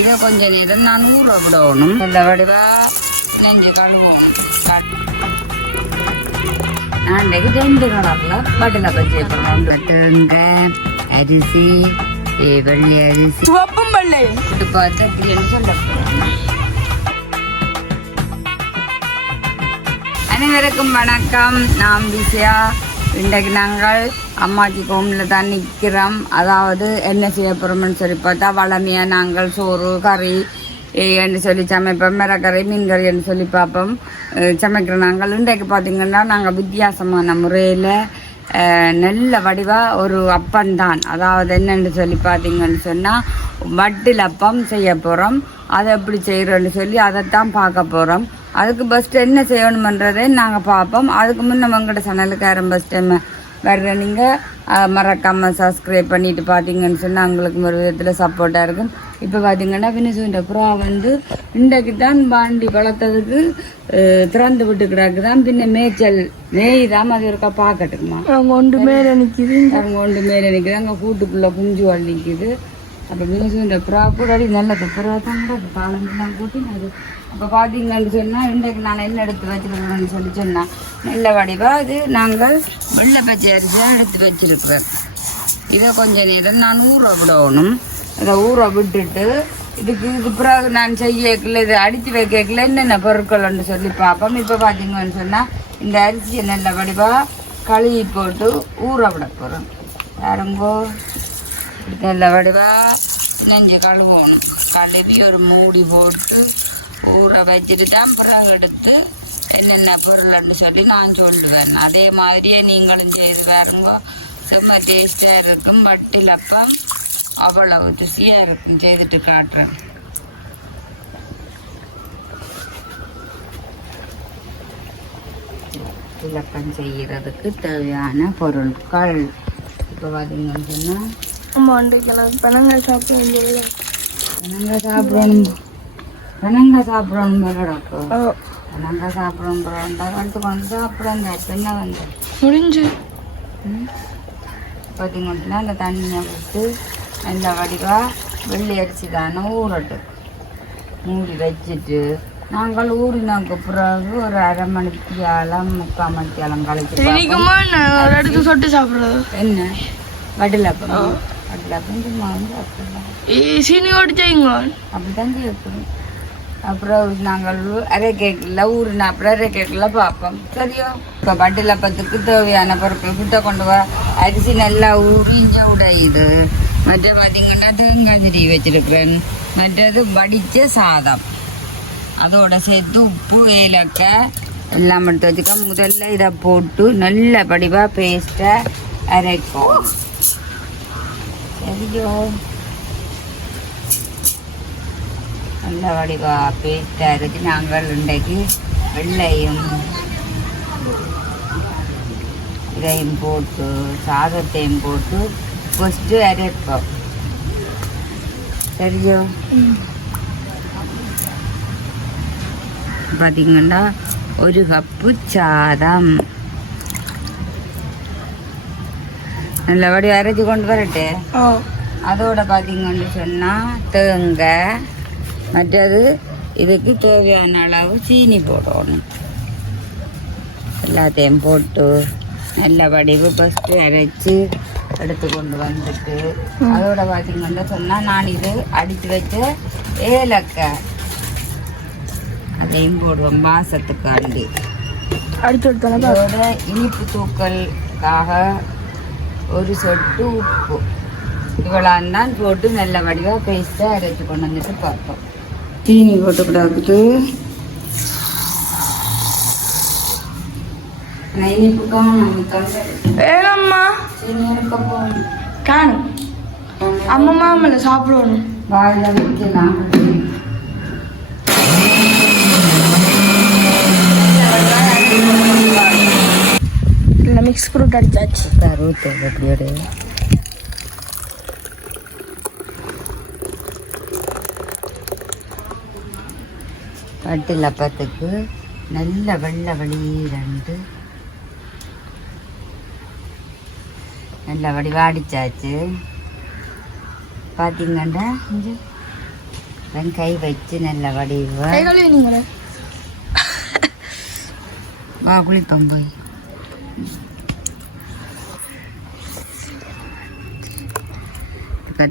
இதை கொஞ்ச நேரம் நான் ஊற விடணும். நல்ல வடிவா நெஞ்சு கழுவோம். நான் இன்றைக்கு 2 கலர்ல பட்டலை பஜ்ஜி போடுறோம். தேங்காய் அரிசி, வெள்ளி அரிசி, சிவப்பும் வெள்ளை பார்த்து சொல்ல போறோம். அனைவருக்கும் வணக்கம். நாம் விஷயா. இன்றைக்கு நாங்கள் அம்மாச்சி கோமில் தான் நிற்கிறோம். அதாவது என்ன செய்ய போகிறோம்னு சொல்லி பார்த்தா, வளமையாக நாங்கள் சோறு கறி என்று சொல்லி சமைப்போம். மிரக்கறி மீன் கறி என்று சொல்லி பார்ப்போம் சமைக்கிறோம். நாங்கள் இன்றைக்கு பார்த்திங்கன்னா நாங்கள் வித்தியாசமான முறையில் நல்ல வடிவாக ஒரு அப்பந்தான். அதாவது என்னென்னு சொல்லி பார்த்தீங்கன்னு சொன்னால், வட்டில் அப்பம் செய்ய போகிறோம். அதை எப்படி செய்கிறோன்னு சொல்லி அதைத்தான் பார்க்க போகிறோம். அதுக்கு ஃபஸ்ட்டு என்ன செய்யணுமன்றதை நாங்கள் பார்ப்போம். அதுக்கு முன்னே உங்கள்கிட்ட சேனலுக்கு யாரும் ஃபஸ்ட் டைம் வர்ற நீங்கள் மறக்காமல் சப்ஸ்கிரைப் பண்ணிவிட்டு பார்த்தீங்கன்னு சொன்னால் உங்களுக்கு ஒரு விதத்தில் சப்போர்ட்டாக இருக்கும். இப்போ பார்த்தீங்கன்னா வினிசுன்ற புறா வந்து இன்றைக்கு தான் பாண்டி வளர்த்ததுக்கு திறந்து விட்டு கிடக்கு தான். பின்ன மேய்தான் அது இருக்கா பார்க்கட்டுக்குமா. அவங்க ஒன்று மேலே நிற்கிது, அங்கே கூட்டுக்குள்ளே குஞ்சுவாள் நிற்கிது. அப்போ வினிசுன்ற புறா கூட நல்லது புறா தான் காலங்கெல்லாம் கூட்டி அது. அப்போ பார்த்தீங்கன்னு சொன்னால் இன்றைக்கு நான் என்ன எடுத்து வச்சுருக்கிறேன்னு சொல்லி சொன்னால், நல்ல வடிவாக அது நாங்கள் வெள்ளை பச்சை அரிசியாக எடுத்து வச்சுருக்கிறேன். இதை கொஞ்சம் நேரம் நான் ஊற விடணும். இதை ஊற விட்டுட்டு இதுக்கு பிறகு நான் செய்யக்கல, இதை அடித்து வைக்கல என்னென்ன பொருட்கள்னு சொல்லி பார்ப்போம். இப்போ பார்த்தீங்கன்னு சொன்னால் இந்த அரிசியை நல்ல வடிவாக கழுவி போட்டு ஊற விட போகிறோம். யாருங்கோ நல்ல வடிவாக நெஞ்சு கழுவணும். கழுவி ஒரு மூடி போட்டு ஊற வச்சுட்டு தான் பிறகு எடுத்து என்னென்ன பொருள்னு சொல்லி நான் சொல்லுவேன். அதே மாதிரியே நீங்களும் செய்து பாருங்க. செம்ம டேஸ்டாக இருக்கும். வட்டில் அப்பம் அவ்வளவு ருசியாக இருக்கும். செய்துட்டு காட்டுறேன். வட்டிலப்பம் செய்கிறதுக்கு தேவையான பொருட்கள் இப்போ பார்த்தீங்கன்னு சொன்னால், பனங்காய் சாப்பிடணும். பனங்காய் சாப்பிடணும் மேலடாக்கோ. பனங்காய் சாப்பிடணுன்றா வந்து கொண்டு சாப்பிடுங்க. என்ன வந்து முடிஞ்சு பார்த்தீங்கன்னா அந்த தண்ணியை விட்டு நல்ல வடிவாக வெள்ளை அரிசி தானே ஊறட்டு மூடி வச்சுட்டு நாங்கள் ஊறினாக்கு பிறகு ஒரு அரை மணித்தியாலம் 3/4 மணித்தியாலம் கழிச்சு சொட்டு சாப்பிட்றது என்ன வடிலப்பம். வடிலப்பம் சும்மா வந்து அப்படிதான் சீனியோடு செய்யுங்க. அப்படித்தான் செய்யப்படும். அப்புறம் நாங்கள் அரை கேக்கில் ஊறின அப்புறம் அரை கேக்கில் பார்ப்போம். சரியோ? இப்போ வட்டிலப்பத்துக்கு தேவையான பொருட்கள் கிட்ட கொண்டு வர அரிசி நல்லா ஊறிஞ்ச உடையுது. மற்ற பார்த்தீங்கன்னா தேங்காய் திருவி வச்சிருக்கிறேன். மற்றது வடித்த சாதம், அதோட சேர்த்து உப்பு ஏலக்காய் எல்லாம் எடுத்து வச்சுக்க. முதல்ல இதை போட்டு நல்ல படிவாக பேஸ்ட்டை அரைக்கும். சரியோ? நல்ல வடிவாக பேஸ்ட்டாக அரைச்சி நாங்கள் இன்றைக்கு வெள்ளையும் இதையும் போட்டு சாதத்தையும் போட்டு ஃபஸ்ட்டு அரைப்போம். சரியோ? பார்த்தீங்கன்னா 1 கப்பு சாதம் நல்லபடி அரைச்சி கொண்டு வரட்டு. அதோட பார்த்தீங்கன்னு சொன்னால் தேங்காய், மற்றது இதுக்கு தேவையான அளவு சீனி போடணும். எல்லாத்தையும் போட்டு நல்ல வடிவு ஃபஸ்ட்டு அரைச்சி எடுத்து கொண்டு வந்துட்டு அதோட பார்த்தீங்கன்னா சொன்னால் நான் இது அடித்து வச்ச ஏலக்காய் அதையும் போடுவோம் வாசத்துக்காண்டி. அதோட இனிப்பு தூக்கலுக்காக ஒரு சொட்டு உப்பு. இவ்வளோ தான் போட்டு நல்ல வடிவாக பேஸ்ட்டாக அரைச்சி கொண்டு வந்துட்டு பார்ப்போம். சீனி போட்டுக்கூடாது. வேணம்மா காணும். அம்மா மாமல்ல சாப்பிடணும். வாயில வைக்கலாம். இல்லை மிக்ஸ் ஃப்ரூட் அடிச்சாச்சு. அப்படியோட வட்டிலப்பத்துக்கு நல்ல வெள்ளை வெளியிரண்டு நல்ல வடிவாடிச்சாச்சு. பார்த்தீங்கன்னா கை வச்சு நல்ல வடிவா கை கழுவி நீங்களே வா குளிப்போம் போய்.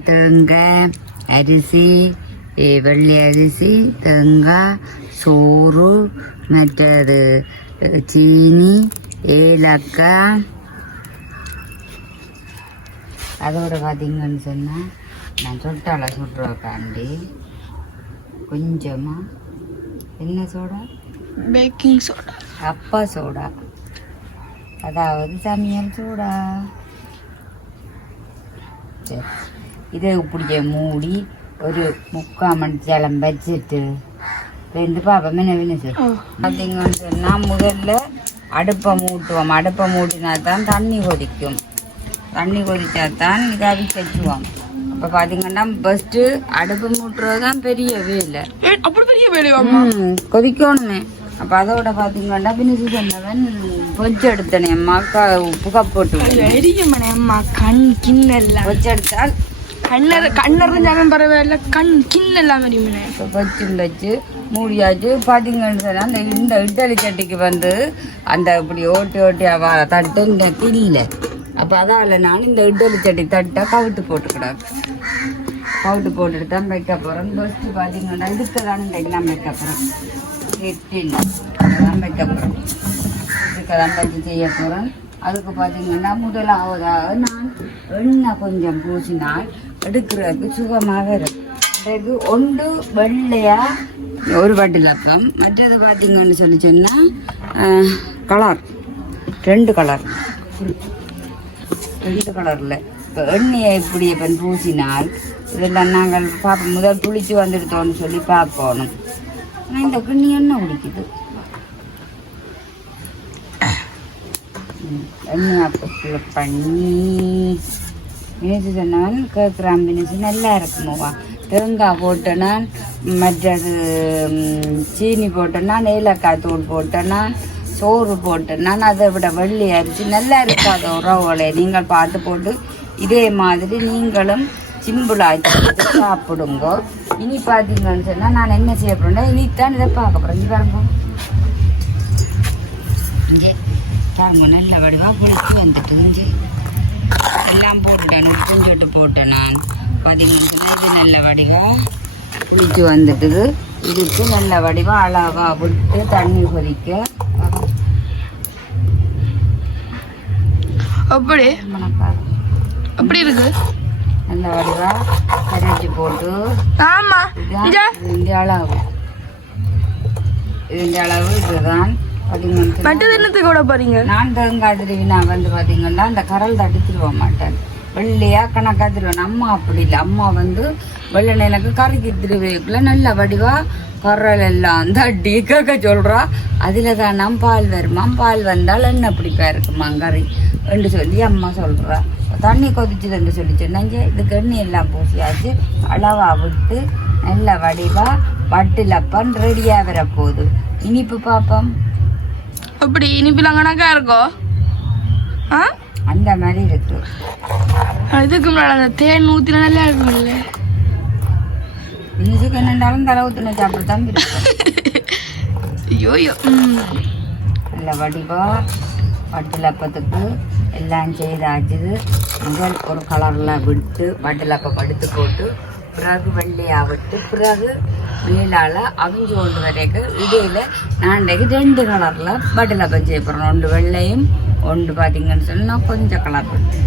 தேங்காய் அரிசி, வெள்ளை அரிசி, தேங்காய், சோறு, மற்றது சீனி, ஏலக்காய். அதோட பார்த்தீங்கன்னு சொன்னால் நான் சொட்டால சுட்டுறக்காண்டி கொஞ்சமாக என்ன சோடா, பேக்கிங் சோடா, அப்பா சோடா, அதாவது சமையல் சோடா. சரி, இதை இப்படியே மூடி ஒரு 3/4 மணி நேரம் வச்சுட்டு ரெண்டு பாப்பா என்ன சார் பார்த்தீங்கன்னு சொன்னால் முதல்ல அடுப்பை மூட்டுவோம். அடுப்பை மூட்டினா தான் தண்ணி கொதிக்கும். தண்ணி கொதிச்சா தான் இதை அவிச்சுவோம். அப்போ பார்த்தீங்கன்னா ஃபஸ்ட்டு அடுப்பு மூட்டுறது தான் பெரிய வேலை. அப்படி பெரிய வேலையா? கொதிக்கணுமே. அப்போ அதோட பார்த்தீங்கன்னா பின்னிச்சு சொன்னவன் பொச்சு எடுத்தனே அம்மா உப்பு கப் போட்டு எரியுமனே அம்மா கண் கிண்ணெல்லாம் பொச்சு எடுத்தால் கண்ணறிஞ்சாலும் பரவாயில்ல, கண் கிண்ணெல்லாம் எரியுமனே. இப்போ பொச்சு வச்சு மூடியாச்சு. பார்த்தீங்கன்னு சொன்னால் இந்த இட்லி சட்டிக்கு வந்து அந்த இப்படி ஓட்டி ஓட்டி தட்டு இந்த இல்லை. அப்போ அதால் நான் இந்த இட்லி சட்டி தட்டை கவுட்டு போட்டுக்கூடாது. கவுட்டு போட்டுட்டு தான் வைக்க போகிறேன். ஃபஸ்ட்டு பார்த்தீங்கன்னா இதுக்கு தான் இன்றைக்கு நான் வைக்க போகிறேன். தான் வைக்க போகிறேன். இதுக்கு தான் வச்சு செய்ய போகிறேன். அதுக்கு பார்த்தீங்கன்னா முதலாவதாக நான் எண்ணெய் கொஞ்சம் பூசினால் எடுக்கிறதுக்கு சுகமாக இருக்கும். பிறகு ஒன்று வெள்ளையாக ஒரு வட்டிலப்பம், மற்றது பார்த்தீங்கன்னு சொல்லி சொன்னால் கலர் 2 கலர் 2 கலரில். இப்போ எண்ணெயை இப்படி இப்போ பூசினால் இதெல்லாம் நாங்கள் பார்ப்போம். முதல் குளிச்சு வந்துடுத்தோன்னு சொல்லி பார்ப்போணும். ஆனால் இந்த கிண்ணி எண்ணெய் குடிக்குது. எண்ணெய் அப்போ பண்ணி மினிச்சு சொன்னவன் கேட்குறான். மினிச்சு நல்லா இருக்குமோவா, தேங்காய் போட்டேன்னா, மற்றது சீனி போட்டேன்னா, ஏலக்காய் தூள் போட்டேன்னா, சோறு போட்டேன்னா, அதை விட வெள்ளி அரிசி நல்லா இருக்காது உறவுகளை. நீங்கள் பார்த்து போட்டு இதே மாதிரி நீங்களும் சிம்பிளாக சாப்பிடுங்க. இனி பார்த்தீங்கன்னு சொன்னால் நான் என்ன செய்ய போகிறேன்னா இனித்தான் இதை பார்க்க போகிறேன். இங்கே பாருங்க, இங்கே பாருங்க, நல்ல வடிவாக குளிச்சு வந்துட்டு இஞ்சி எல்லாம் போட்டுட்டேன். குஞ்சோட்டு போட்டேன் நான். பார்த்தீங்கன்னு சொன்னால் இது நல்ல வடிவாக குளிச்சு வந்துட்டு இதுக்கு நல்ல வடிவாக அளவாக விட்டு தண்ணி கொதிக்க அப்படி அப்படி இருக்கு. நல்ல வடிவா கரைச்சி போட்டு ஆமா இந்த அளவு இதுதான். மற்றது என்னத்துக்கு கூட போறீங்க? நான் தேங்காய் திருவி நான் வந்து பார்த்தீங்கன்னா அந்த கரல் தட்டி திருவ மாட்டேன். வெள்ளையா கணக்காக திருவேன். அம்மா அப்படி இல்லை. அம்மா வந்து வெள்ளை எனக்கு கறிக்கு திருவேக்குள்ள நல்ல வடிவா கரல் எல்லாம் தட்டி கேட்க சொல்கிறா. அதில் தான் நம்ம பால் வருமா, பால் வந்தால் எண்ணெய் பிடிப்பா இருக்குமா கறி என்று சொல்லி அம்மா சொல்கிறா. தண்ணி கொதிச்சுதுன்னு சொல்லி சொன்னாங்க. இதுக்கு எண்ணெய் எல்லாம் பூசியாச்சு. அளவாக விட்டு நல்ல வடிவாக வட்டிலப்பன் ரெடியாக வரப்போகுது. இனிப்பு பார்ப்போம். அப்படி இனிப்புலாம் கணக்கா இருக்கோ? அந்த மாதிரி இருக்கு. இதுக்கு முன்னாடி அந்த தேன் ஊற்றினா நல்லா இருக்கும்ல. இனிச்சுக்கு என்னண்டாலும் தலை ஊற்றின சாப்பிட்டுதான் இருக்கும். ஐயோயோ, நல்ல வடிவா வட்டிலப்பத்துக்கு எல்லாம் செய்தாச்சு. முதல் ஒரு கலரில் விட்டு வட்டிலப்பம் படுத்து போட்டு பிறகு வெள்ளையாக விட்டு பிறகு மேலால் அவிஞ்சு கொண்டு வரைக்கும் இடையில நான் இன்றைக்கு 2 கலரில் வட்டிலப்பம் செய்ய போகிறேன். 1 வெள்ளையும் 1 பார்த்தீங்கன்னு சொன்னால் கொஞ்சம் கலர் விட்டு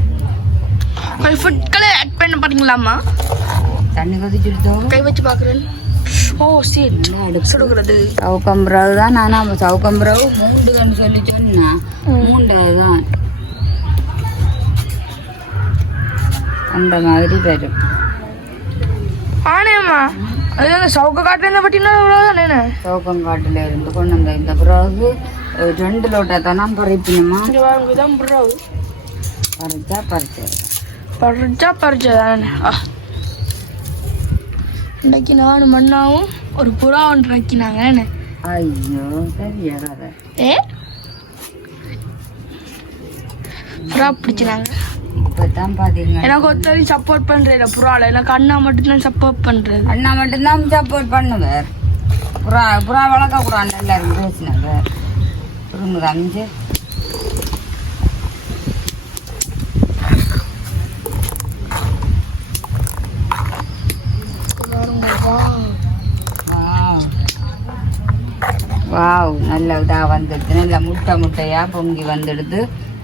ஃபுட் கலர் ஆட் பண்ண பாத்தீங்களாம்மா? தண்ணி கொதிச்சுடுதோ கை வச்சு பார்க்குறேன். ஓ சரி, சுடுகிறது சவுக்கம்புறவு தான். நான் சவுக்கம்புறவு 3 சொல்லி சொன்னேன். 3 தான் அந்த மாதிரி வரும். ஆனேம்மா, அது அந்த சவுக்க காட்டுல இருந்து பட்டினா இவ்வளோதானே? சவுக்கங்காட்டில் இருந்து கொண்டு வந்த இந்த பிறகு 2 லோட்டை தானே பறிப்பினுமா? தான் பிறகு பறிச்சதானே. இன்னைக்கு நானும் மண்ணாவும் ஒரு புறா ஒன்று வைக்கினாங்க. ஐயோ தெரியாத புறா பிடிச்சினாங்க. இப்பதான் பாத்தீங்க எனக்கு ஒருத்தரி சப்போர்ட் பண்றேன் புறால எனக்கு அண்ணா மட்டும்தான் சப்போர்ட் பண்றது. அண்ணா மட்டும்தான் சப்போர்ட் பண்ணுவார். புறா புறா வளர்க்க கூடாது எல்லாரும் பேசினாங்க. புரியுது அஞ்சு வாவ் நல்ல இதாக வந்துடுது. நல்லா முட்டையா பொங்கி வந்துடுது.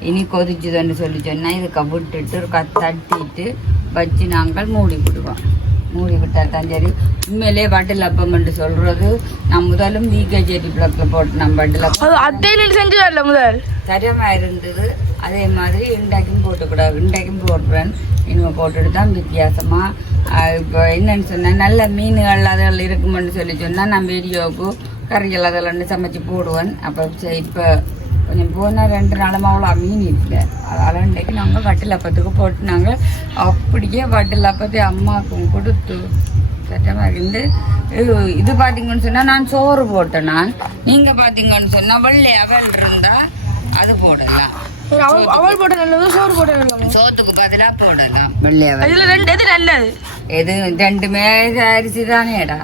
இனி கொதிச்சுதுன்னு சொல்லி சொன்னால் இதுக்கு விட்டுட்டு தட்டிட்டு வச்சு நாங்கள் மூடி விடுவோம். மூடி விட்டால் தான் சரி. உண்மையிலே வட்டில் அப்பம்ட்டு சொல்கிறது நான் முதலும் விகேஜேடி பிளக்கில் போட்டு நம்ம வட்டில் செஞ்சு வரல முதல் சரியாக இருந்தது. அதே மாதிரி இன்றைக்கும் போட்டுக்கூடாது. இன்றைக்கும் போட்டுறேன். இனிமேல் போட்டுட்டு தான் வித்தியாசமாக இப்போ என்னன்னு சொன்னால் நல்ல மீன்கள் அதெல்லாம் இருக்குமென்னு சொல்லி சொன்னால் நான் வீடியோவுக்கு கறிகள் அதெல்லாம் சமைச்சு போடுவேன். அப்போ இப்போ கொஞ்சம் போனால் 2 நாளும் அவ்வளோ மீன் இல்லை. அதனால் இன்றைக்கு நாங்கள் வட்டில் அப்பத்துக்கு போட்டு நாங்கள் அப்படியே வட்டில் அப்பத்தை அம்மாவுக்கும் கொடுத்து சட்டமாக இருந்து இது பார்த்தீங்கன்னு சொன்னால் நான் சோறு போட்டேன். நீங்கள் பார்த்தீங்கன்னு சொன்னால் வெள்ளை அவல் இருந்தால் அது போடலாம். அவள் போட்ட நல்லது சோறு போட்ட நல்லது. சோத்துக்கு பதிலாக போடலாம் வெள்ளை அவல். எது நல்லது? எது ரெண்டுமே அரிசி தானேடா.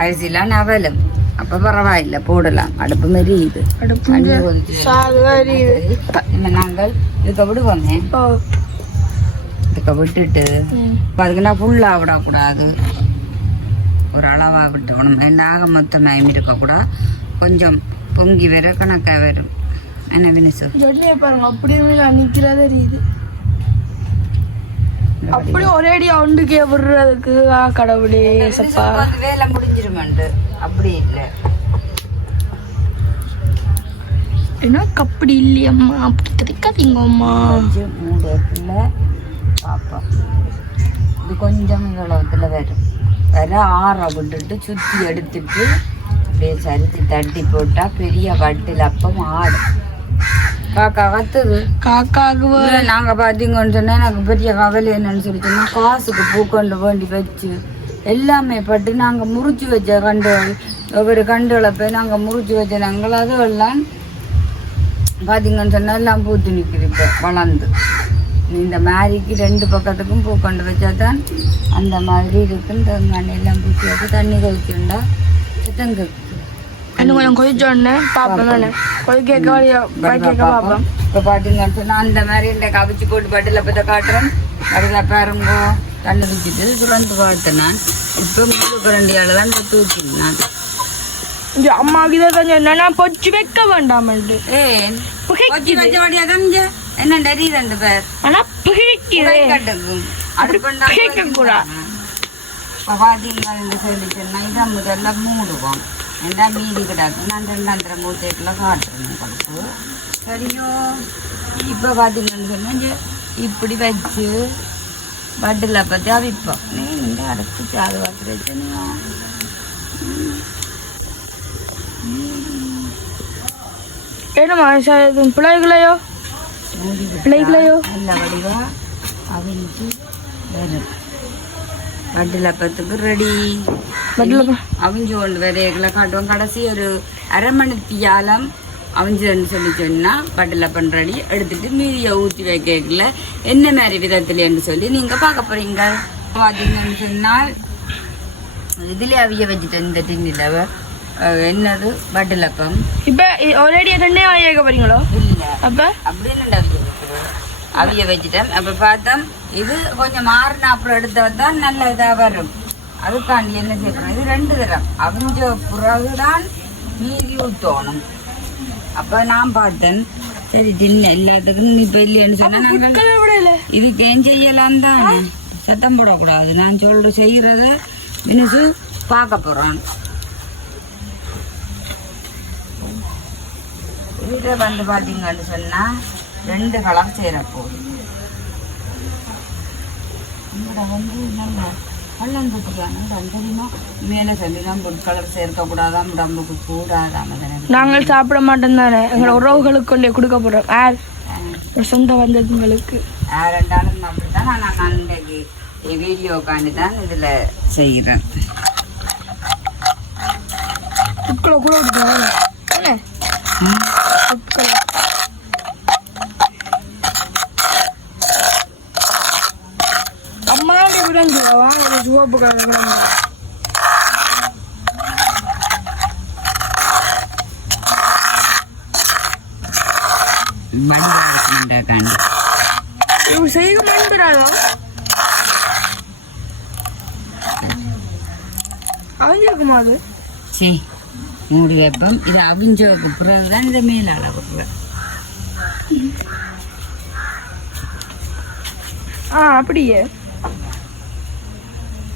அரிசிலாம் அவலும் அப்போ பரவாயில்லை போடலாம். அடுப்பு மாரி இது நாங்கள் இதுக்க விடுவோமே. இதுக்க விட்டுட்டு அதுக்குன்னா ஃபுல்லாக விடக்கூடாது. ஒரு அளவாக விட்டுக்கணும். என்னாக மொத்தமாக இருக்கக்கூடாது. கொஞ்சம் பொங்கி வர கணக்காக வரும். என்ன வினிசு பாருங்க அப்படியே நிற்கிறதே இது அப்படி ஒரேடியா ஒன்றுக்கே விடுறதுக்கு கடவுளே சப்பா வேலை முடிஞ்சிருமாண்டு. அப்படி இல்லை ஏன்னா அப்படி இல்லையம்மா. அப்படி கிடைக்காதீங்க அம்மா. மூடத்துல பாப்பா இது கொஞ்சம் இவ்வளவுத்துல வரும். ஆற விட்டுட்டு சுற்றி எடுத்துட்டு அப்படியே சரித்து தட்டி போட்டா பெரிய வட்டில் அப்பம் ஆடும். காக்கா கத்துது. காக்காவுக்கு நாங்க பாத்தீங்கன்னு சொன்னா எனக்கு பெரிய கவலை என்னன்னு சொல்லி சொன்னா காசுக்கு பூக்கொண்டு வேண்டி வச்சு எல்லாமே பட்டு நாங்க முறிச்சு வச்ச கண்டுகள் ஒவ்வொரு கண்டுகளை போய் நாங்க முறிச்சு வச்ச நாங்கள் அதெல்லாம் பாத்தீங்கன்னு சொன்னா எல்லாம் பூத்து நிற்குது. இப்போ வளர்ந்து இந்த மாதிரிக்கு 2 பக்கத்துக்கும் பூக்கொண்டு வச்சா தான் அந்த மாதிரி இருக்குன்னு தேங்காய் எல்லாம் பூச்சி வச்சு தண்ணி கழிச்சுண்டா சித்தங்க கொஞ்சம் கொதிச்சோடனே பார்ப்பேன். கொதிக்க பார்ப்போம். இப்போ பார்த்தீங்கன்னு சொன்னால் அந்த மாதிரி இந்த கவிச்சு போட்டு பட்டில் பற்ற காட்டுறேன். அதில் பாருங்கோ தண்ணி வச்சுட்டு சுரந்து பார்த்தேன். நான் இப்போ 3 கரண்டியால் தான் தூக்கினேன். நான் அம்மாவுக்கு இதை கொஞ்சம் என்னன்னா பொச்சு வைக்க வேண்டாமட்டு. ஏன் பொச்சு வச்ச வழியாதான் என்ன டெரி 2 பேர் ஆனால் கட்டுக்கும் அப்படி பண்ணக்கூடாது. இப்போ பார்த்தீங்கன்னு சொல்லி சொன்னால் இதான் முதல்ல மூடுவோம். ஏன்னா மீதி கிடக்கு. நான் 2 மூட்டைக்குள்ள காட்டுறேன் கொடுத்து சரியோ. இப்போ பார்த்தீங்கன்னு சொன்னால் இப்படி வச்சு பட்டில் பற்றி அவிப்போம். நீ இந்த அரைச்சி சாது பார்த்து வச்சுனியோ. என்னம்மா பிள்ளைகளையோ நல்ல வடிவாக அவிஞ்சு வரும். வட்டில் அப்பத்துக்கு ரெடி. அவிஞ்சு கொண்டு விதைகளை காட்டுவோம். கடைசி ஒரு அரை மணி தியாலம் அவிஞ்சுன்னு சொல்லி சொன்னால் வட்டில் பண்ணுறடி எடுத்துட்டு மீதியை ஊற்றி வைக்கல என்ன மாதிரி விதத்துலன்னு சொல்லி நீங்கள் பார்க்க போறீங்க. பார்த்தீங்கன்னு சொன்னால் இதுலேயே அவிய வச்சுட்டேன். இந்த டின்னில் என்னது வட்டிலப்பம். இப்போ ஆல்ரெடி 2 வைக்க போறீங்களோ? இல்லை அப்போ அப்படின்னு அவிய வச்சுட்டேன். அப்போ பார்த்தோம் இது கொஞ்சம் மாறினாப்புல எடுத்தால் தான் நல்ல இதாக வரும். அதுக்காண்டி என்ன செய்யணும், இது 2 தரம் அவிஞ்ச பிறகுதான் மீதி ஊற்றணும். அப்போ நான் பார்த்தேன் சரி டின்ன எல்லாத்துக்கும் இப்போ இல்லைன்னு சொன்னா இதுக்கு ஏன் செய்யலாம் தான் சத்தம் போடக்கூடாது. நான் சொல்ற செய்யறத மினிசு பார்க்க போறோம். இதை வந்து பார்த்தீங்கன்னு சொன்னா 2 கலர் சேரப்போகுது. இதில் வந்து நல்ல வெள்ளம் குட்டிக்கான தெரியுமா மேலே சொல்லிதான் பொட் கலர் சேர்க்கக்கூடாதாம், உடம்புக்கு கூடாதாம். நாங்கள் சாப்பிட மாட்டோம் தானே, எங்களை உறவுகளுக்கு கொண்டே கொடுக்க போகிறோம். சொந்த வந்ததுங்களுக்கு ரெண்டாலும் அப்படித்தான் நான் அன்றைக்கு வீடியோக்காண்டி தான் இதில் செய்கிறேன். உட்களை கூட விட்டுருங்க. சிவப்பு கலர் கிடந்து இப்படி செய்ய மாட்டேறாளோ அவிஞ்சிருக்குமா அது சரி மூடி வைப்போம். இது அவிஞ்சதுக்கு பிறகுதான் இதை மேலால விடுறேன். அப்படியே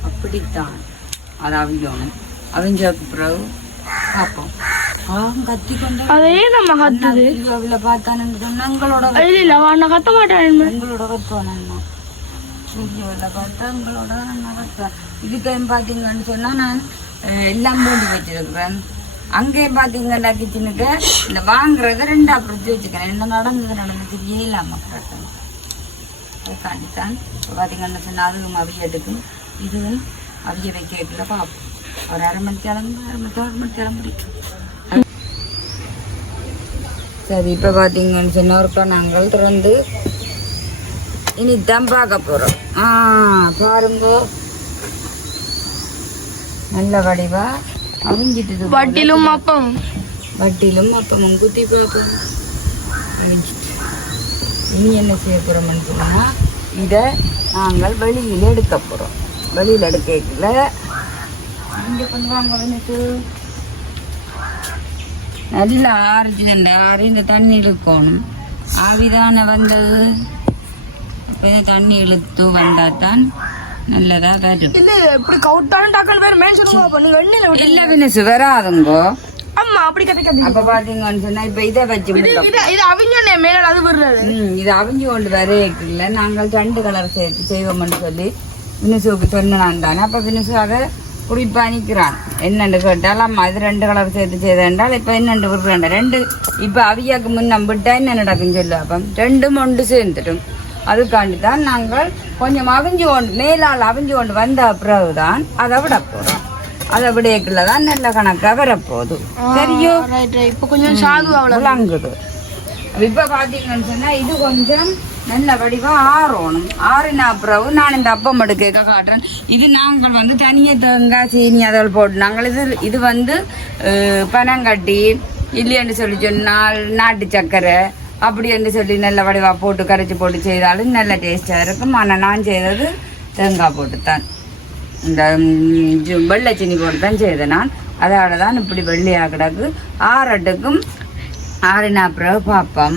அப்படித்தான் அது அவிஞ்சோணும். அவிஞ்சதுக்கு பிறகு பார்ப்போம். கத்தி கொண்டு அதே நம்ம கத்துது வீடியோவில் பார்த்தானுன்னு சொன்னா எங்களோட இல்ல நான் கத்த மாட்டேன் எங்களோட கத்துவானம்மா. வீடியோவில் பார்த்தா எங்களோட நான் கத்துவேன். இதுக்கு பார்த்தீங்கன்னு சொன்னா நான் எல்லாம் மூடி வச்சிருக்கிறேன். அங்கேயும் பார்த்தீங்கன்னா கிச்சனுக்கு இந்த வாங்குறத 2 பிரிச்சு வச்சுக்கிறேன். என்ன நடந்தது இல்லாம அதுக்காண்டித்தான் இப்போ பார்த்தீங்கன்னா சொன்னால் அதுவும் அவிய எடுக்கும். இதுவும் அவிய வைக்கல பார்ப்போம். ஒரு 1/2 மணி கிளம்பு 1 மணி கிளம்பு. சரி இப்போ பார்த்தீங்கன்னு சொன்ன ஒருக்கா நாங்கள் திறந்து இனித்தான் பார்க்க போகிறோம். பாருங்க நல்ல வடிவா அவிஞ்சிட்டு வட்டிலும் அப்பமும் குத்தி பார்ப்போம். இனி என்ன செய்ய போகிறோம்னு சொன்னால் இதை நாங்கள் வெளியில் எடுக்க போகிறோம். வெளியில் எடுக்கல இங்கே கொண்டு வாங்க வந்துட்டு நல்லா ஆறிச்சுண்டா ஆறி இந்த தண்ணி இழுக்கணும். ஆவிதானே வந்தது. இப்போ இந்த தண்ணி இழுத்து வந்தால் தான் நல்லதா வரும். இப்படி கவுட்டாலும் டாக்கள் வேற மேன் சொல்லுங்க. நீங்க எண்ணெயில விட்டு இல்ல வினசு வராதுங்கோ. அம்மா அப்படி கதைக்காதீங்க. அப்ப பாத்தீங்கன்னு சொன்னா இப்ப இதை வச்சு இது அவிஞ்சோன்னே மேல அது விடுறது. இது அவிஞ்சு கொண்டு வரையில நாங்கள் 2 கலர் சேர்த்து செய்வோம்னு சொல்லி வினசுக்கு சொன்னான் தானே. அப்ப வினசு அதை குடிப்பா நிற்கிறான். என்னென்று கேட்டால் அம்மா இது 2 கலர் சேர்த்து செய்தால் இப்ப என்னென்று விடுறாண்ட 2 இப்ப அவியாக்கு முன்ன விட்டா என்ன நடக்குன்னு சொல்லு. அப்ப 2ம் ஒன்று சேர்ந்துடும். அதுக்காண்டி தான் நாங்கள் கொஞ்சம் அவிஞ்சு கொண்டு மேலால் அவிஞ்சு கொண்டு வந்த பிறகுதான் அதை விட போறோம். அதை விடையக்குள்ளதான் நல்ல கணக்காக வரப்போகுது. சரியோ இப்ப கொஞ்சம் சாது விளங்குது. இப்ப பாத்தீங்கன்னு சொன்னா இது கொஞ்சம் நல்ல வடிவா ஆறணும். ஆறினா பிறகு நான் இந்த அப்பம் எடுக்க காட்டுறேன். இது நாங்கள் தனியாக தேங்காய் சீனி அதில் போட்டு நாங்கள் இது பனங்கட்டி இல்லைன்னு சொல்லி சொன்னால் நாட்டு சர்க்கரை அப்படி என்று சொல்லி நல்ல வடிவா போட்டு கரைச்சி போட்டு செய்தாலும் நல்ல டேஸ்டாக இருக்கும். ஆனால் நான் செய்தது தேங்காய் போட்டுத்தான் இந்த வெள்ளை சீனி போட்டு தான் செய்தேன் நான். அதோட தான் இப்படி வெள்ளையாக கிடக்கு. ஆறட்டுக்கும் ஆறினா பிறகு பார்ப்போம்.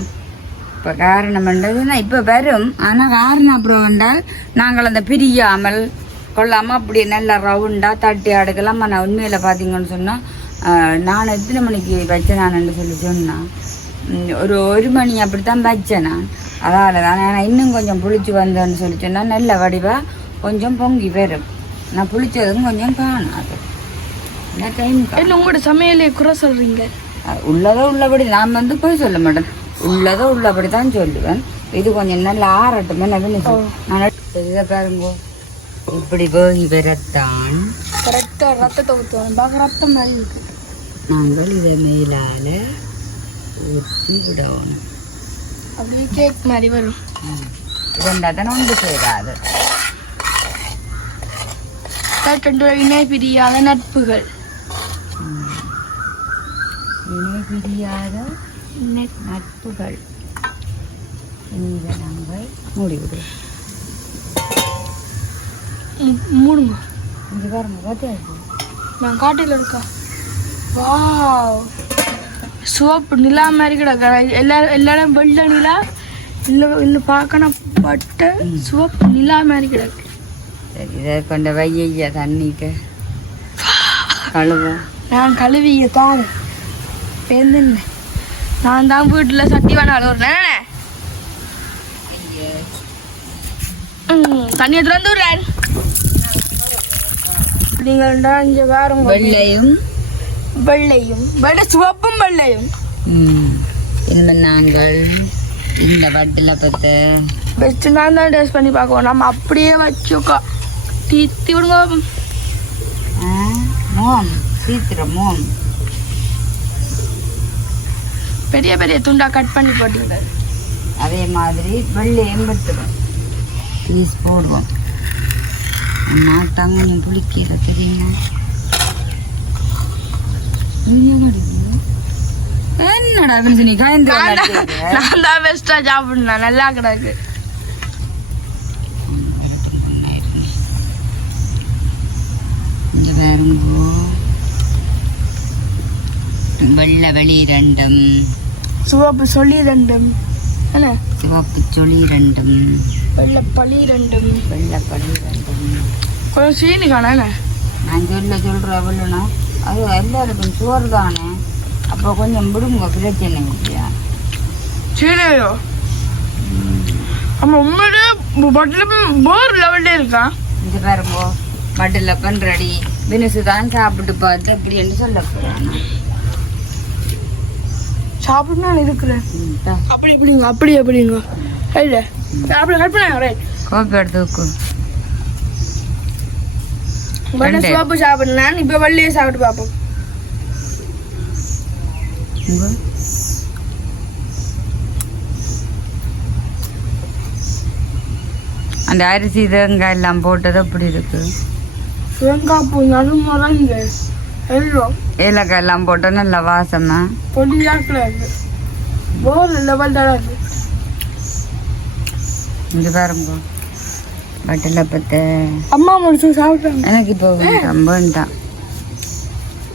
இப்போ காரணம் என்றதுன்னா இப்போ வரும். ஆனால் ஆறினா பிறகு என்றால் நாங்கள் அந்த பிரியாமல் கொள்ளாமல் அப்படி நல்லா ரவுண்டாக தட்டி அடுக்கலாம். ஆனால் உண்மையில் பார்த்தீங்கன்னு சொன்னால் நான் எத்தனை மணிக்கு வச்சேன் நான் சொல்லி சொன்னால் ஒரு மணி அப்படித்தான் வச்சேன் நான். அதால் தான் நான் இன்னும் கொஞ்சம் புளிச்சு வந்தேன்னு சொல்லி சொன்னால் நல்ல வடிவாக கொஞ்சம் பொங்கி வரும். நான் புளிச்சதும் கொஞ்சம் காணாது. டைம் உங்களோட சமையலே குறை சொல்றீங்க. உள்ளதோ உள்ளபடி நான் போய் சொல்ல மாட்டேன். உள்ளதோ உள்ளபடி தான் சொல்லுவேன். இது கொஞ்சம் நல்லா ஆறட்டுமே நான் இதை பாருங்க இப்படி வேகி வரத்தான் கரெக்டாக ரத்தத்தை ஊற்றுவோம். பார்க்க ரத்தம் மாதிரி இருக்கு. நாங்கள் இதை மேலால் ஊற்றி விடணும். அப்படியே கேக் மாதிரி வரும். இதெல்லாம் ஒன்று செய்யாது. இணை பிரியாத நட்புகள். இணை பிரியாத நட்புகள். இதை நாங்கள் மூடிவிடுவோம். மூடுங்க. இங்கே பாருங்க பார்த்தா நான் காட்டில் இருக்கா. வாவ் சிவப்பு நிலா மாதிரி கிடக்க. எல்லாரும் வெள்ளை நிலா இல்லை இன்னும் பார்க்கணும் பட்ட சிவப்பு நிலா மாதிரி கிடக்கு. சரி இதை கொண்ட வைய தண்ணிக்கு கழுவோம். நான் கழுவிய தான் பேருந்துன்னு நான் தான் வீட்டில் சட்டி வேணாலும் வருறேன். தண்ணியை திறந்து விடுறேன். நீங்கள் இங்கே பாருங்க வெள்ளையும் வெள்ளை சிவப்பும் வெள்ளையும். இன்னும் நாங்கள் இந்த வட்டில் பார்த்து பெஸ்ட்டு நான் தான் டேஸ்ட் பண்ணி பார்க்குவோம். நம்ம அப்படியே வச்சுக்கோ தீத்தி விடுங்க. மோம் சீக்கிரமோம் பெரிய பெரிய துண்டா கட் பண்ணி போட்டுக்கிட்டு அதே மாதிரி வெள்ளையும் பட்டுடும் பீஸ் போடுவோம். அம்மா தங்க புளிக்கீரை தெரியுமா? என்னடா நீ காய்ந்து நான் தான் பெஸ்டா சாப்பிடணும் நல்லா கிடக்கு. இங்க பாருங்கோ வெள்ளை வெளி ரெண்டும் சிவப்பு சொல்லி ரெண்டும் என்ன சிவப்பு சொளி ரெண்டும் வெள்ளை பழி ரெண்டும் வெள்ளைப்படி ரெண்டும் கொஞ்சம் சீனி காண நான் சொல்கிறேன் எவ்வளோண்ணா அது எல்லாருக்கும் சோறு தானே. அப்போ கொஞ்சம் விடுங்க பிரச்சனை இல்லையா? சீனியோ ஆமாம் உண்மையிலே பட்டில் வேறு லெவல்லே இருக்கான். இங்கே பாருங்கோ பட்டில் பண்ணுறடி பினுசு தான் சாப்பிட்டு பார்த்து அப்படின்னு சொல்ல போகிறாங்க. சாப்பிடணும் இருக்கிறேன் அப்படி இப்படிங்க அப்படி எப்படிங்க இல்லை அப்படி கட் பண்ணாங்க ரைட். கோப்பை எடுத்து வெள்ளை சிவப்பு சாப்பிடணும். இப்போ வெள்ளையே சாப்பிட்டு பார்ப்போம். அந்த அரிசி தேங்காய் எல்லாம் போட்டது அப்படி இருக்கு. தேங்காய் பூ நடுமுறைங்க எல்லாம் ஏலக்காய் எல்லாம் போட்டா நல்ல வாசமா பொடியாக்கில் இருக்கு. வேறு லெவல் தான் இருக்கு. இங்கே பாருங்க பட்டில் பத்த அம்மா முடிச்சு சாப்பிட்டாங்க. எனக்கு இப்போ வேண்டாம்.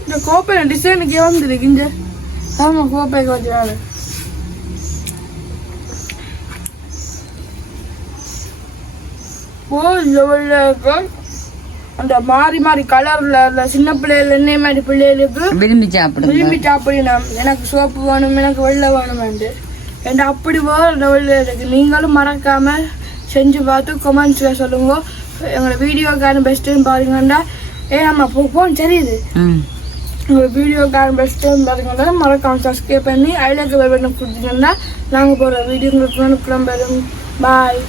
இந்த கோப்பை டிசைனுக்கு வந்துருக்கு இங்கே. ஆமாம் கோப்பைக்கு வச்சுனால லெவலில் இருக்கு. அந்த மாறி மாறி கலரில் சின்ன பிள்ளைகள் என்ன மாதிரி பிள்ளைகளுக்கு விரும்பி சாப்பிடணும். எனக்கு சோப்பு வேணும் எனக்கு வெள்ளை வேணுமெண்டு என்கிட்ட அப்படி வேறு லெவலில் இருக்குது. நீங்களும் மறக்காமல் செஞ்சு பார்த்து கமெண்ட்ஸில் சொல்லுங்க. எங்களோட வீடியோக்கான பெஸ்ட்டுன்னு பாருங்கன்னா நம்ம போன் தெரியுது. உங்கள் வீடியோக்கான பெஸ்ட்டுன்னு பாருங்கன்னா மறக்காமல் சப்ஸ்கிரைப் பண்ணி ஐலக்கு வெல்வென்னு கொடுத்தீங்கன்னா நாங்கள் போகிற வீடியோ உங்களுக்கு கிளம்பெறும். பாய்.